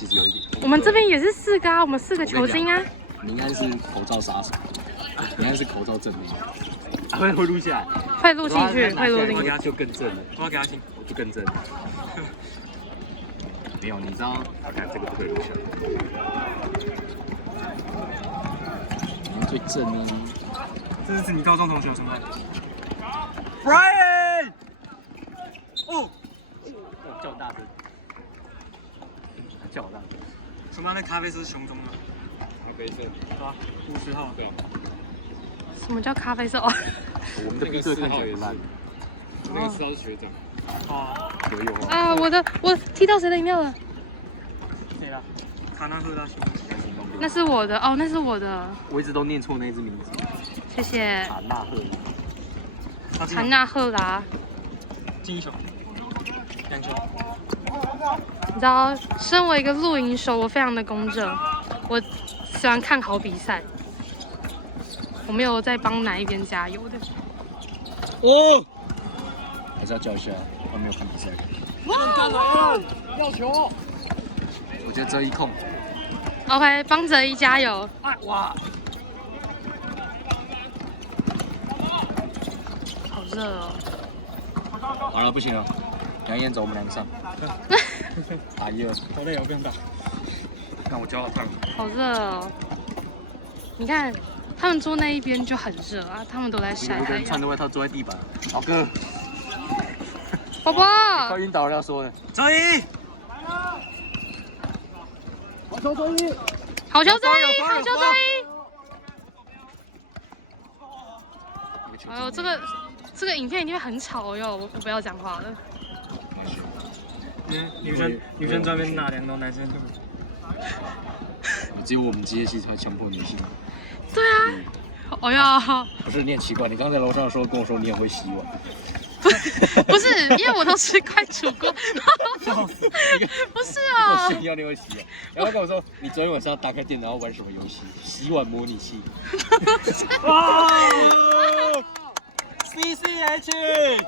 其实有一点。我们这边也是4个啊，我们4个球星啊。你应该是口罩杀手，你应该是口罩正面。会录下来，会录进去，会录进去。就更正了，我要给他听，我就更正了。没有，你知道？我看这个不可以录下来。你最正呢？这是指你高中同学什么 ？Brian， 哦，叫我大声，叫我大声。什么样的咖啡是熊中的？咖啡色，对吧？50号。对啊。什么叫咖啡色？我们的比赛看起来也烂。那个4号是学长。哦。有啊！我踢到谁的饮料了？谁的？卡纳赫拉熊。那是我的哦，那是我的。我一直都念错那一只名字。谢谢。卡纳赫拉。卡纳赫拉。进一球。2球。你知道，身为一个露营手，我非常的公正，我喜欢看好比赛，我没有在帮哪一边加油的。哦，还是要叫一下，我没有看比赛。要球！我觉得这一控。OK， 帮泽一加油！哇，好热哦！好了，不行了，杨彦走，我们2个上。打1-2，好累哦，不用打。看我脚好烫。好热哦！你看，他们坐那一边就很热啊，他们都在晒太阳。穿着外套坐在地板。老哥，宝宝，快晕倒了要说的。周一，好球周一，好球周一，好球周一！哎呦，这个影片一定会很吵哟，我不要讲话了。女生专门打2刀，男生就。只有我们机械系才强迫女性。对啊，哎呀，不是你很奇怪，你刚才楼上的时候跟我说你很会洗碗。不是，因为我都吃快煮锅。不是啊。我炫耀你会洗碗，然后跟我说你昨天晚上打开电脑要玩什么游戏？洗碗模拟器。哇 ！CCH。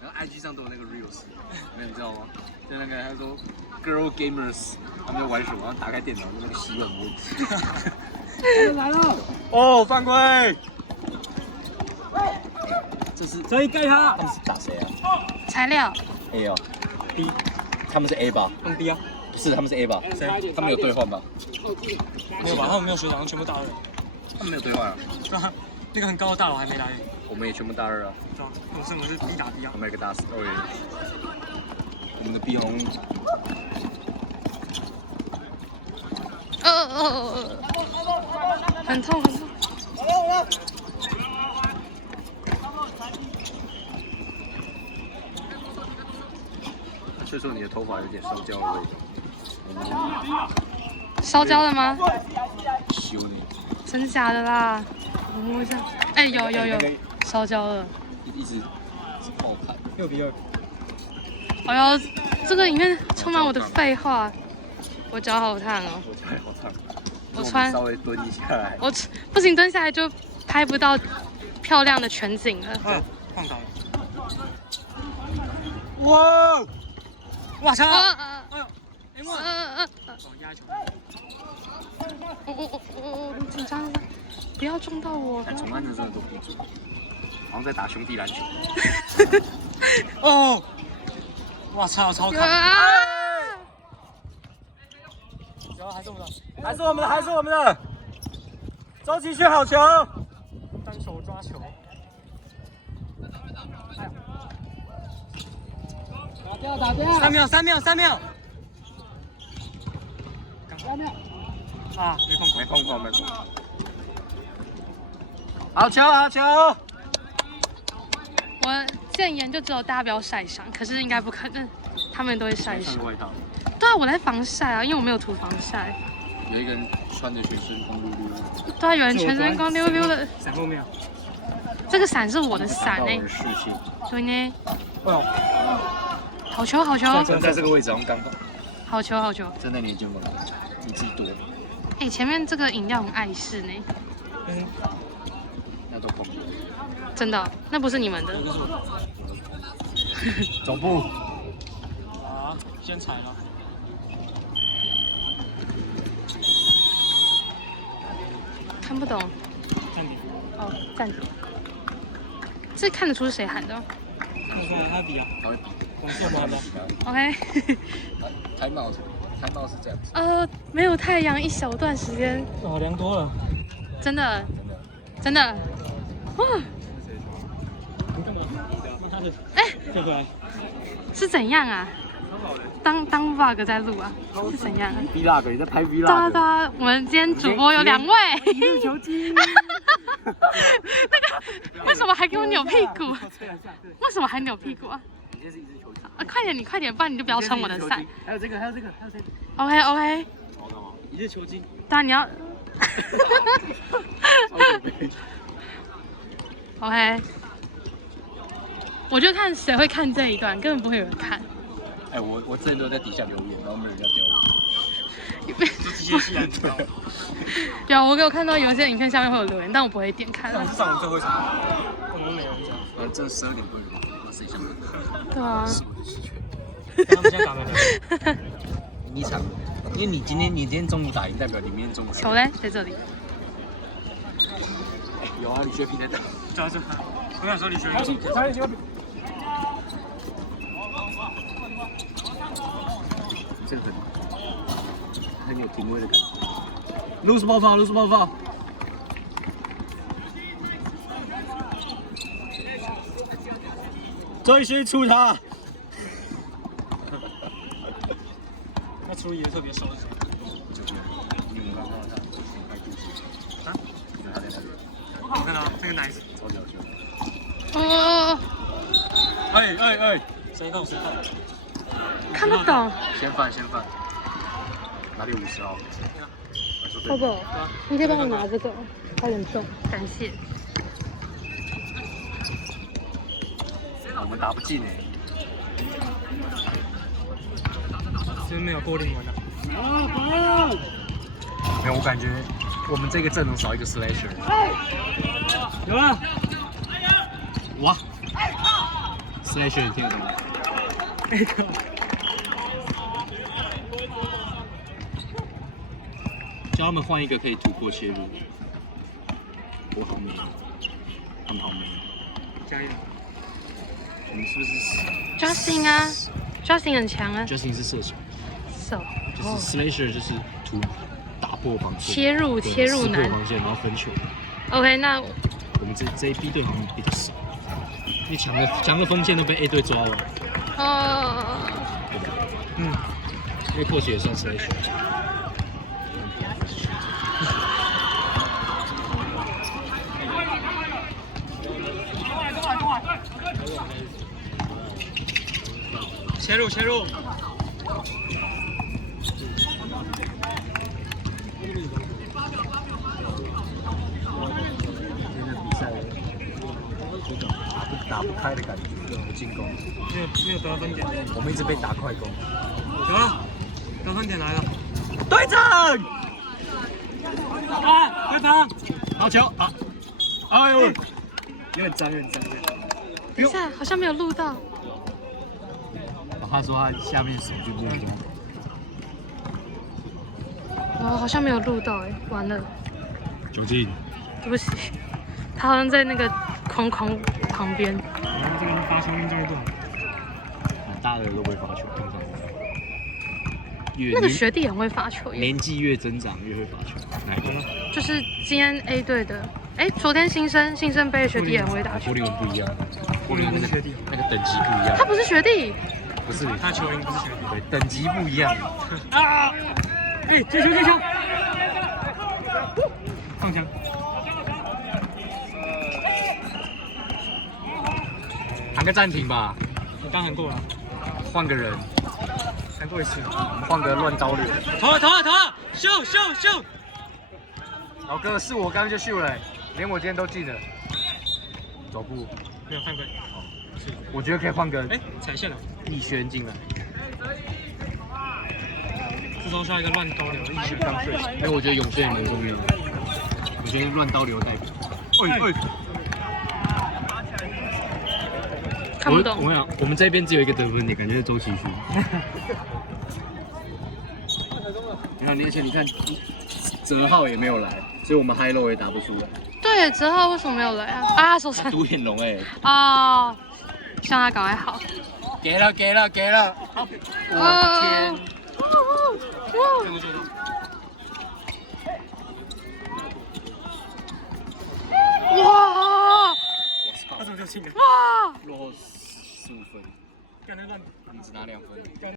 然后 IG 上都有那个 reels， 你知道吗？就那个他说 girl gamers， 他们在玩什么？然后打开电脑就那个洗碗模拟器。来了！哦，犯规！这是可以盖他。他们是打谁啊材料 ？A 哦 B， 他们是 A 吧？他们 B 啊？不是，他们是 A 吧？谁？他们有兑换吧？没有吧？他们没有学长，全部大2。他们没有兑换啊？是吧？那个很高的大佬还没来。我们也全部大2啊。是吧？我是 B 打 B 啊。我们有个大4。我们的 B 龙。很痛很痛。所以说你的头发有点烧焦的味道。烧焦了吗？羞呢。真假的啦？我摸一下。哎，有，烧焦了。一直爆盘。6比2。哎呦，这个影片充满我的废话。我脚好烫哦。我脚也好烫。我穿稍微蹲一下来。我不行，蹲下来就拍不到漂亮的全景了。晃倒了。哇！哇操！哎呦！哎压球！我很紧张，不要撞到我！从安的真的都闭嘴，好像在打兄弟篮球。哦！哇操！超卡！还是我们的，还是我们的！周琦轩好球！单手抓球。打掉！3秒！3秒！3秒！啊，没碰过。好球！我建言就只有大家不要晒伤，可是应该不可能，他们都会晒伤。外套。对啊，我在防晒啊，因为我没有涂防晒。有一个人穿着全身光溜溜的。对啊，有人全身光溜溜的。伞后面。这个伞是我的伞哎。对呢。好球！站在这个位置，刚好。好球！站在你的肩膀，你自己躲。哎，前面这个饮料很碍事呢。那都空的。真的，那不是你们的。走步。啊，先踩了。看不懂。暂停。哦，暂停。这看得出是谁喊的看得出来他比啊，他会比，广受吗的。 ？OK 台帽是这样子。没有太阳一小段时间，哦，凉多了。真的真的。真的，哇！哎，退回来。是怎样啊？当 vlog 在录啊？是怎样啊？ Vlog 你在拍 Vlog？对啊对啊，我们今天主播有2位。日球精。那个为什么还给我扭屁股？为什么还扭屁股啊？你这是一只球精。快点，你快点，不然你就不要撑我的伞。还有这个。 OK。一日球精。当然你要。OK。我就看谁会看这一段，根本不会有人看。哎，我之前都在底下留言，然后没人家屌我。机械系啊，知道。有，我有看到有一些影片下面会有留言，但我不会点开。那我是上完最后一场，我们没有这样。这12点不能我谁想的？对啊。是我的实权。他们现在打没的？一场，因为你今天中午打赢，代表你明天中午。球嘞，在这里。有啊，李学平在打。找着。我想说李学平。这个很有品味的感觉。露丝爆发！追须出他。那处理的特别熟。我看到这个 nice。超屌球。哦。哎。谁动？看不懂。先放。哪里50号？好不好？你可以帮我拿这个，它有点重，感谢。我们打不进哎。真没有过灵魂的。没有，我感觉我们这个阵容少一个 slasher。有啊。哇 ！slasher 你听得懂吗？那个。叫他们换一个可以突破切入。我好美，他们好美。加油！我们是不是 Justin 啊 ，Justin 很强啊。 Justin 是射手，手。就是 slasher 就是打破防线，切入难。撕破防线，然后分球。OK， 那我们这一 B 队好像比较少，因为强的锋线都被 A 队抓了。对吧？因为coach也算 slasher。切入！比赛打不开的感觉，进攻没有得分点，我们一直被打快攻。有了，得分点来了。队长，对方，好球啊！哎呦，有点脏。等一下，好像没有录到。他说他下面手就不能动。哦，好像没有录到哎，完了。9进。对不起，他好像在那个框旁边。然后这个发球运动动。大的都会发球，通常。那个学弟很会发球耶。年纪越增长越会发球。哪一个？就是今天 A 队的，昨天新生杯的学弟也很会打球。玻璃文不一样，玻璃文是学弟，那个等级不一样。他不是学弟。不是，他球龄不是学弟，对，等级不一样。接球！放枪！喊个暂停吧，你刚喊过了，换个人，喊过一次，换个乱刀流。投！秀！老哥，是我刚刚就秀了，连我今天都进了。走步，没有犯规。我觉得可以换个踩线了，逸轩进来。这时候需要一个乱刀流，逸轩刚睡，因为我觉得永轩也蛮重要的，我觉得乱刀流代表。看不懂。我想，我们这边只有一个得分点，感觉是周琦勋。你看，而且你看，泽浩也没有来，所以我们 high low 也打不出来。对，哲浩为什么没有来啊？啊，受伤。独眼龙哎。哦，希望他赶快好。给了。我天！哇！他怎么就进了？哇！落后15分，干那烂。你只拿2分。